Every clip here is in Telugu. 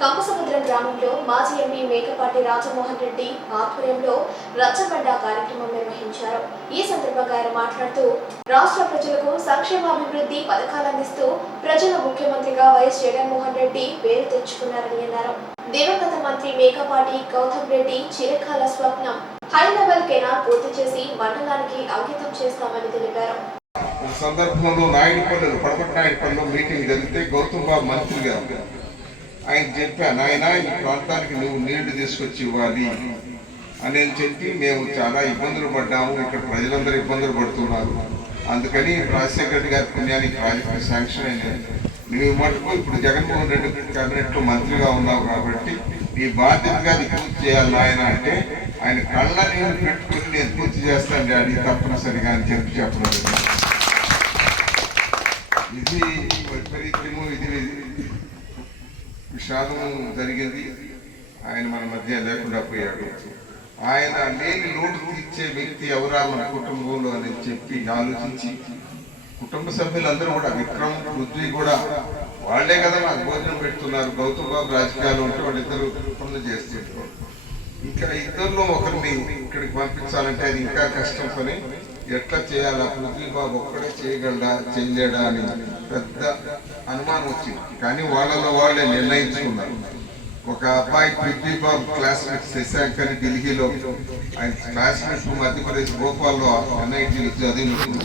కంపసముద్రం గ్రామంలో మాజీ ఎంపీ మేకపాటి రాజమోహన్ రెడ్డి ఆధ్వర్యంలో రచ్చబండ కార్యక్రమం నిర్వహించారు. ఈ సందర్భంగా ఆయన మాట్లాడుతూ రాష్ట్ర ప్రజలకు సంక్షేమాభివృద్ధి పథకాలు అందిస్తూ ప్రజల ముఖ్యమంత్రిగా వైఎస్ జగన్మోహన్ రెడ్డి పేరు తెచ్చుకున్నారని అన్నారు. దివంగత మంత్రి మేకపాటి గౌతమ్ రెడ్డి చిరకాల స్వప్నం హై లెవెల్ కెనాల్ పూర్తి చేసి మండలానికి అంకితం చేస్తామని తెలిపారు. సందర్భంలో నాయుడుపల్లి పడపటి నాయుడుపల్లిలో మీటింగ్ జరిగితే గౌతమ్ బాబు మంత్రిగా ఆయన చెప్పాను ఆయన ఈ ప్రాంతానికి నువ్వు నీళ్ళు తీసుకొచ్చి ఇవ్వాలి. అని చెప్పి మేము చాలా ఇబ్బందులు పడ్డాము ఇక్కడ ప్రజలందరూ ఇబ్బందులు పడుతున్నారు. అందుకని రాజశేఖర గారి పుణ్యానికి ప్రాజెక్టు శాంక్షన్ అయింది నువ్వు మటుకు ఇప్పుడు జగన్మోహన్ రెడ్డి కేబినెట్ మంత్రిగా ఉన్నావు కాబట్టి నీ బాధ్యతగా అది పూర్తి చేయాలి ఆయన అంటే ఆయన కళ్ళ నేను పెట్టుకుని నేను పూర్తి చేస్తాను డాడీ తప్పనిసరిగా అని చెప్పి చెప్పడం ఇది వైపరీత్యము ఇది విషాదం జరిగింది. ఆయన మన మధ్య లేకుండా పోయాడు. ఆయన లేని లోటు తీర్చే వ్యక్తి ఎవరా మన కుటుంబంలో అని చెప్పి ఆలోచించి కుటుంబ సభ్యులందరూ కూడా విక్రమ్ పృథ్వీ కూడా వాళ్ళే కదా నాకు భోజనం పెడుతున్నారు. గౌతమ్ బాబు రాజకీయాలు ఉంటే వాళ్ళిద్దరు పనులు చేస్తుంటారు. ఇంకా ఇద్దరిలో ఒకరిని ఇక్కడికి పంపించాలంటే అది ఇంకా కష్టం పని. ఎట్లా చేయాలా? పృథ్వీ బాబు ఒక్కడే చేయగలడా? చేయలేడా అని పెద్ద అనుమానం వచ్చింది. కానీ వాళ్ళలో వాళ్ళే నిర్ణయించుకున్నారు. ఒక అబ్బాయి పృథ్వీ బాబు క్లాస్మేట్ శశాంక్ అని ఢిల్లీలో ఆయన క్లాస్మేట్ మధ్యప్రదేశ్ భోపాల్లో ఎన్ఐటీలో చదివినప్పుడు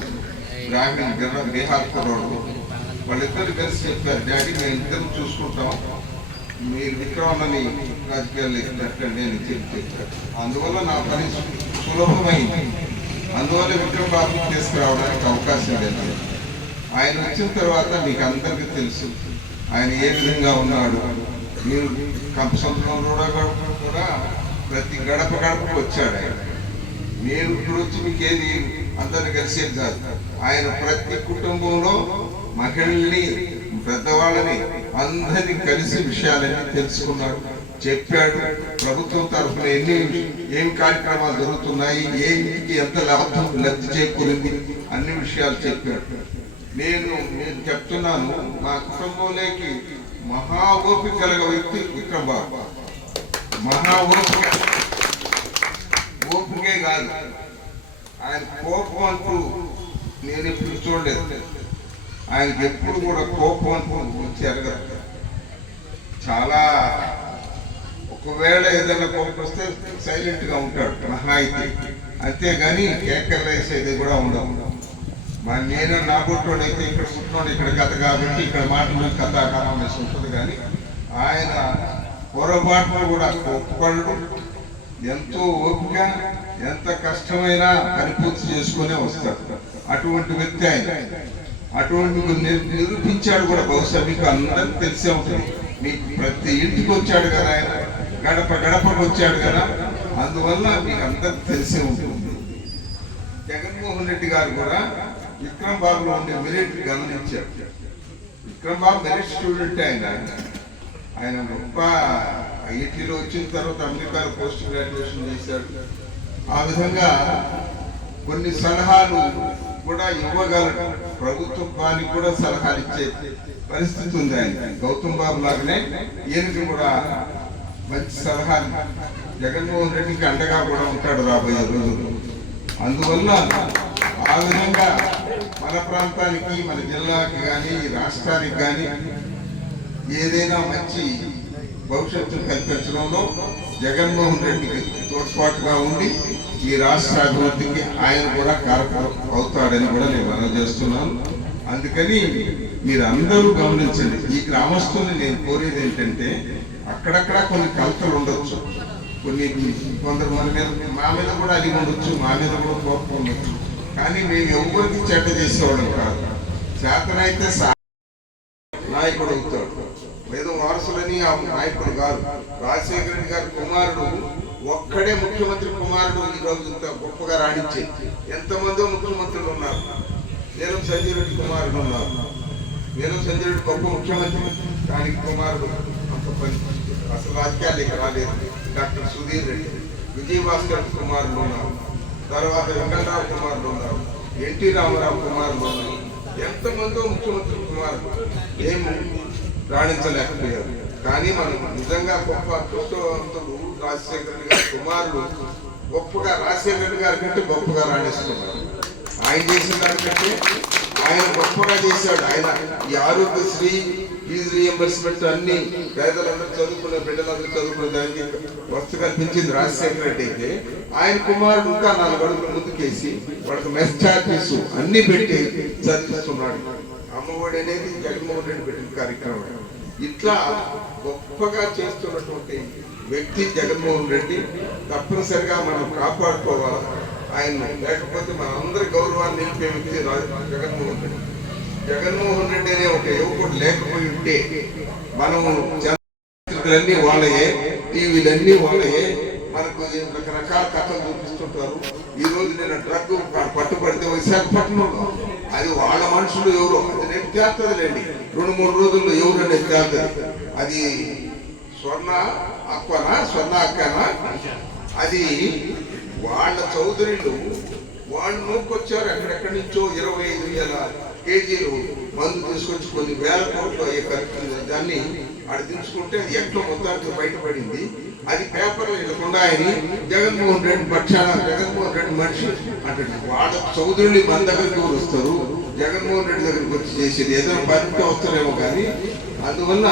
గ్రామీణ బిర్ర బీహార్ కుర్రోడు. వాళ్ళిద్దరు కలిసి చెప్పారు డాడీ మేము ఇద్దరు చూసుకుంటాం. మీరు విక్రమణని రాజకీయాలు ఎక్కినట్లండి నేను చెప్పి చెప్పారు. అందువల్ల నా పని సులభమైంది. అందువల్ల విక్రమ్ బాబుని తీసుకురావడానికి అవకాశం లేదు. ఆయన వచ్చిన తర్వాత మీకు అందరికీ తెలుసు. ఆయన ఏ విధంగా ఉన్నాడు. మీరు కంపసంద్రంలో కూడా ప్రతి గడప గడపకు వచ్చాడు ఆయన. నేను ఇప్పుడు వచ్చి మీకు ఏది అందరిని కలిసేది కాదు. ఆయన ప్రతి కుటుంబంలో మహిళల్ని పెద్దవాళ్ళని అందరినీ కలిసి విషయాలన్నీ తెలుసుకున్నాడు. చెప్పాడు. ప్రభుత్వం తరఫున ఎన్ని ఏం కార్యక్రమాలు జరుగుతున్నాయి ఏ ఇంటికి ఎంత లాభం లబ్ధి చేకూరింది అన్ని విషయాలు చెప్పాడు. నేను నేను చెప్తున్నాను మా కుటుంబంలోకి మహా ఓపిక కలిగ వ్యక్తి విక్రమ్ బాబు. మహా ఓపిక. ఓపికే కాదు. ఆయన కోపం అంటూ నేను ఎప్పుడు చూడలేదు. ఆయనకి ఎప్పుడు కూడా కోపం అంటూ జరగదు చాలా ఒకవేళ ఏదైనా కోపం వస్తే సైలెంట్గా ఉంటాడు మహా అయితే అంతేగాని కేకలు వేసేది కూడా ఉండవు. మరి నేను నా పుట్టోడు అయితే ఇక్కడ పుట్టినోడు ఇక్కడ కథ కాబట్టి ఇక్కడ మాటలు కథ అనేసి ఉంటుంది కానీ ఆయన పొరపాటును కూడా ఒప్పుకోడు. ఎంతో ఓపిక ఎంత కష్టమైనా పని పూర్తి చేసుకునే వస్తాడు. అటువంటి వ్యక్తి ఆయన. అటువంటి నిర్- నిరూపించాడు కూడా. బహుశా మీకు అందరికి తెలిసే ఉంటుంది. మీకు ప్రతి ఇంటికి వచ్చాడు కదా ఆయన. గడప గడపకు వచ్చాడు కదా. అందువల్ల మీకు అందరికి తెలిసే ఉంటుంది. జగన్మోహన్ రెడ్డి గారు కూడా విక్రమ్ బాబులో ఉండే మెరిట్ గమనించారు. విక్రమ్ బాబు మెరిట్ స్టూడెంట్ ఆయన. ఆయన గొప్ప ఐఐటీలో వచ్చిన తర్వాత అమెరికాలో పోస్ట్ గ్రాడ్యుయేషన్ చేశాడు. ఆ విధంగా కొన్ని సలహాలు కూడా ఇవ్వగలడు. ప్రభుత్వానికి కూడా సలహాలు ఇచ్చే పరిస్థితి ఉంది ఆయన గౌతమ్ బాబు లాగానే ఈయనకి కూడా మంచి సలహా. జగన్మోహన్ రెడ్డికి అండగా కూడా ఉంటాడు రాబోయే రోజులు అందువల్ల ఆ విధంగా మన ప్రాంతానికి మన జిల్లాకి కానీ రాష్ట్రానికి కానీ ఏదైనా మంచి భవిష్యత్తు కల్పించడంలో జగన్మోహన్ రెడ్డికి తోడ్పాటుగా ఉండి ఈ రాష్ట్ర అభివృద్ధికి ఆయన కూడా కారకం అవుతాడని కూడా నేను మనం చేస్తున్నాను. అందుకని మీరు అందరూ గమనించండి. ఈ గ్రామస్తుల్ని నేను కోరేది ఏంటంటే అక్కడక్కడ కొన్ని కలతలు ఉండొచ్చు. కొన్ని కొందరు మన మీద మా మీద కూడా అది ఉండొచ్చు మా మీద కూడా కోపం ఉండొచ్చు. కానీ మేము ఎవరికి చెడ్డ చేసేవాళ్ళం కాదు. చేతనైతే నాయకుడు అవుతాడు. ఏదో వారసులని ఆ నాయకుడు కాదు. రాజశేఖర రెడ్డి గారి కుమారుడు ఒక్కడే ముఖ్యమంత్రి కుమారుడు ఈ రోజు ఇంత గొప్పగా రాణించే ఎంతమందో ముఖ్యమంత్రులు ఉన్నారు. నేను సంజయ్ రెడ్డి కుమారుడు ఉన్నారు నీలం సంజయ్ రెడ్డి గొప్ప ముఖ్యమంత్రి. కానీ కుమారుడు అంత పని అసలు రాజకీయాలు రాలేదు. డాక్టర్ సుధీర్ రెడ్డి విజయభాస్కర్ కుమారుడు ఉన్నారు తర్వాత వెంకటరావు కుమారుడు ఉన్నారు ఎన్టీ రామారావు కుమారుడు ఉన్నారు ఎంతమందో ముఖ్యమంత్రి కుమారుడు. ఏం రాణించలేకపోయారు. కానీ మనం నిజంగా గొప్ప అదృష్టవంతుడు రాజశేఖర్ గారి కుమారుడు గొప్పగా రాజశేఖర్ గారి కంటే గొప్పగా రాణిస్తున్నారు ఆయన చేసిన దానికంటే ఆయన గొప్పగా చేశాడు. ఆయన ఈ ఆరోగ్యశ్రీ ఫీజు రియంబర్స్మెంట్ అన్ని పేదలందరూ చదువుకున్న బిడ్డలందరూ చదువుకునే దానికి వస్తు కల్పించింది రాజశేఖర రెడ్డి అయితే ఆయన కుమారుడు ఇంకా నాలుగు అడుగులు ముందుకేసి వాళ్ళకి మెస్ ఛార్జెస్ అన్ని పెట్టి చదివిస్తున్నాడు. అమ్మఒడి అనేది జగన్మోహన్ రెడ్డి పెట్టిన కార్యక్రమం. ఇట్లా గొప్పగా చేస్తున్నటువంటి వ్యక్తి జగన్మోహన్ రెడ్డి తప్పనిసరిగా మనం కాపాడుకోవాలి. ఆయన. లేకపోతే మన అందరి గౌరవాన్ని నిలిపే వ్యక్తి జగన్మోహన్ రెడ్డి. జగన్మోహన్ రెడ్డి అనే ఒక యువకుడు లేకపోయి ఉంటే మనం చరిత్రలన్నీ వాళ్ళయే టీవీలన్నీ వాళ్ళయే. మనకు రకరకాల కథలు చూపిస్తుంటారు. ఈ రోజు నేను డ్రగ్ పట్టుబడితే విశాఖపట్నంలో అది వాళ్ళ మనుషులు ఎవరు? అది రేపు తేలుతుందిలేండి రెండు మూడు రోజుల్లో ఎవరు అనేది తేలుతుంది అది స్వర్ణ అక్కనా స్వర్ణ అక్కనా? అది వాళ్ళ చౌదరిలు వాళ్ళు నూకొచ్చారు ఎక్కడెక్కడి నుంచో ఇరవై ఐదు వేల కేజీలు మందు తీసుకొచ్చి కొన్ని వేల కోట్లు అయ్యే ఖర్చు దాన్ని ఆడ దించుకుంటే అది ఎట్లా మొత్తానికి బయటపడింది? అది పేపర్లు ఇవ్వకుండా ఆయన జగన్మోహన్ రెడ్డి పక్షాన జగన్మోహన్ రెడ్డి మనిషి అంటే వాళ్ళ చౌదరులు మన దగ్గరికి వస్తారు. జగన్మోహన్ రెడ్డి దగ్గరికి వచ్చి చేసేది ఏదైనా పనితో వస్తారేమో కానీ అందువల్ల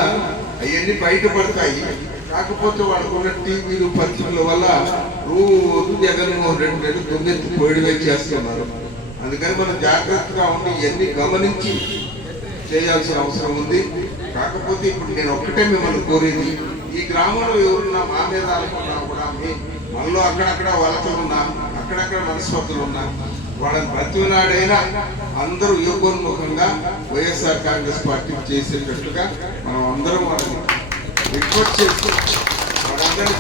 అవన్నీ బయటపడతాయి. కాకపోతే వాళ్ళకున్న టీవీలు పత్రికల వల్ల రోజు జగన్మోహన్ రెడ్డి రెడ్డి తొమ్మిది పొడి చేస్తున్నారు. అందుకని మనం జాగ్రత్తగా ఉండి ఇవన్నీ గమనించి చేయాల్సిన అవసరం ఉంది. కాకపోతే ఇప్పుడు నేను ఒక్కటే మిమ్మల్ని కోరేది ఈ గ్రామంలో ఎవరున్నా మా మీద అనుకున్నా కూడా మనలో అక్కడక్కడ వలసలు ఉన్నా అక్కడక్కడ మనస్పతులు ఉన్నా వాళ్ళని ప్రతినాడైనా అందరూ యుగోన్ముఖంగా వైఎస్ఆర్ కాంగ్రెస్ పార్టీ చేసేటట్టుగా మనం అందరం వాళ్ళని రిక్వెస్ట్ చేస్తూ వాళ్ళందరినీ